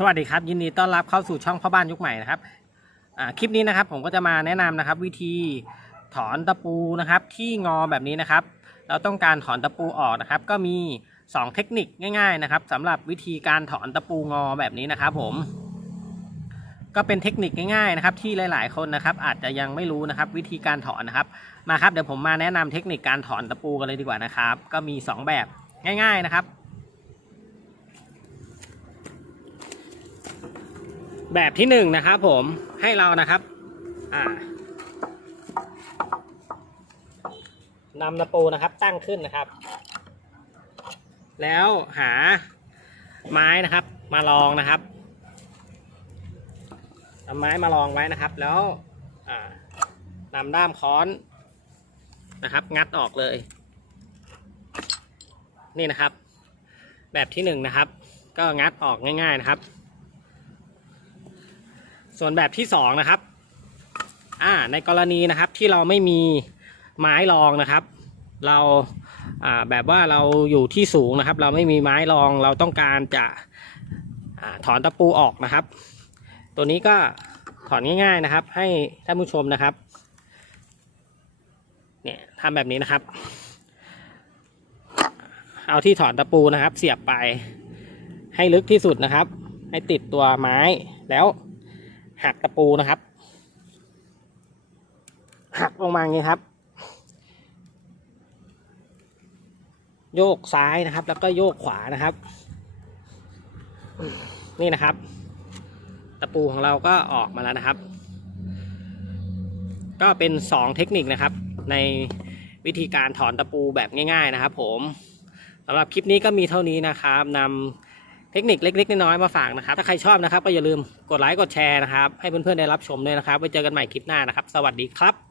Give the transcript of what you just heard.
สวัสดีครับ ยินดีต้อนรับเข้าสู่ช่องพ่อบ้านยุคใหม่นะครับคลิปนี้นะครับผมก็จะมาแนะนำนะครับ วิธีถอนตะปูนะครับ ที่งอแบบนี้นะครับ เราต้องการถอนตะปูออกนะครับ ก็มี 2 เทคนิคง่าย ๆนะครับสำหรับวิธีการถอนตะปูงอแบบนี้นะครับ ผม ก็เป็นเทคนิคง่ายๆนะครับ ที่หลาย ๆ คนนะครับ อาจจะยังไม่รู้นะครับ วิธีการถอนนะครับมาครับเดี๋ยวผมมาแนะนำเทคนิคการถอนตะปูกันเลยดีกว่านะครับ ก็มี 2 แบบง่าย ๆนะครับ แบบที่หนึ่งนะครับผมให้เรานะครับนำตะปูนะครับตั้งขึ้นนะครับ แล้วหาไม้นะครับ มาลองนะครับนำไม้มาลองไว้นะครับ แล้วนำด้ามค้อนนะครับ งัดออกเลย นี่นะครับ แบบที่หนึ่งนะครับ ก็งัดออกง่าย ๆนะครับ ส่วนแบบที่สองนะครับ อ่า ในกรณีนะครับที่เราไม่มีไม้รองนะครับ เราอ่าแบบว่าเราอยู่ที่สูงนะครับ เราไม่มีไม้รองเราต้องการจะอ่าถอนตะปูออกนะครับ ตัวนี้ก็ถอนง่าย ๆนะครับ ให้ท่านผู้ชมนะครับ เนี่ยทำแบบนี้นะครับ เอาที่ถอนตะปูนะครับ เสียบไปให้ลึกที่สุดนะครับ ให้ติดตัวไม้แล้ว หักตะปูนะครับ หักลงมาอย่างนี้ครับ โยกซ้ายนะครับ แล้วก็โยกขวานะครับ นี่นะครับ ตะปูของเราก็ออกมาแล้วนะครับ ก็เป็นสองเทคนิคนะครับ ในวิธีการถอนตะปูแบบง่าย ๆนะครับ ผมสำหรับคลิปนี้ก็มีเท่านี้นะครับนำ เทคนิคเล็กๆน้อยๆมาฝากนะครับ ถ้าใครชอบนะครับก็อย่าลืมกดไลค์กดแชร์นะครับ ให้เพื่อนๆได้รับชมด้วยนะครับไว้เจอกันใหม่คลิปหน้านะครับ สวัสดีครับ